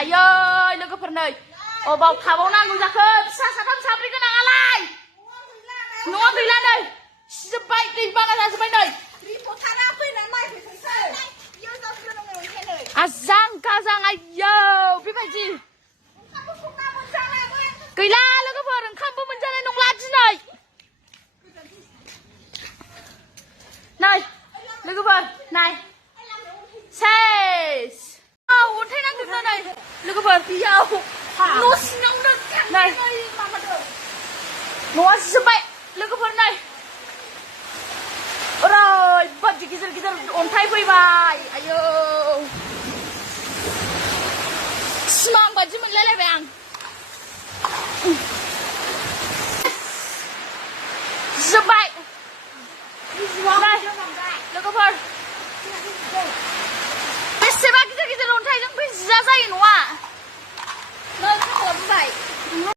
Ayo लोगोफोर नै अबाव थाबावनांगौ जाखो फिसा साथाम साब्रै गोनाङालाय न'आ गैला नै सिजोब्बाय दै बाना जाजोब्बाय नै रिपर्टारा फैनानै नायफैथोंसै बेयाव जाफैनांगौ ओंखायनो आजां गाजां आयौ बेबायदि ओंखामबो संना मोनजालामोन गैला लोगोफोर ओंखामबो मोनजानाय नंला दिनै नै लोगोफोर नाय सेस अन्थाइ नांजोबदों नै लोगोफोर बेयाव न' सिङावनो नै न'आ जिजोब्बाय लोगोफोर नै ओरैबादि गिदिर गिदिर अन्थाइ फैबाय आयौ सिमां बादि मोनलायलायबाय आं जिजोब्बाय नै लोगोफोर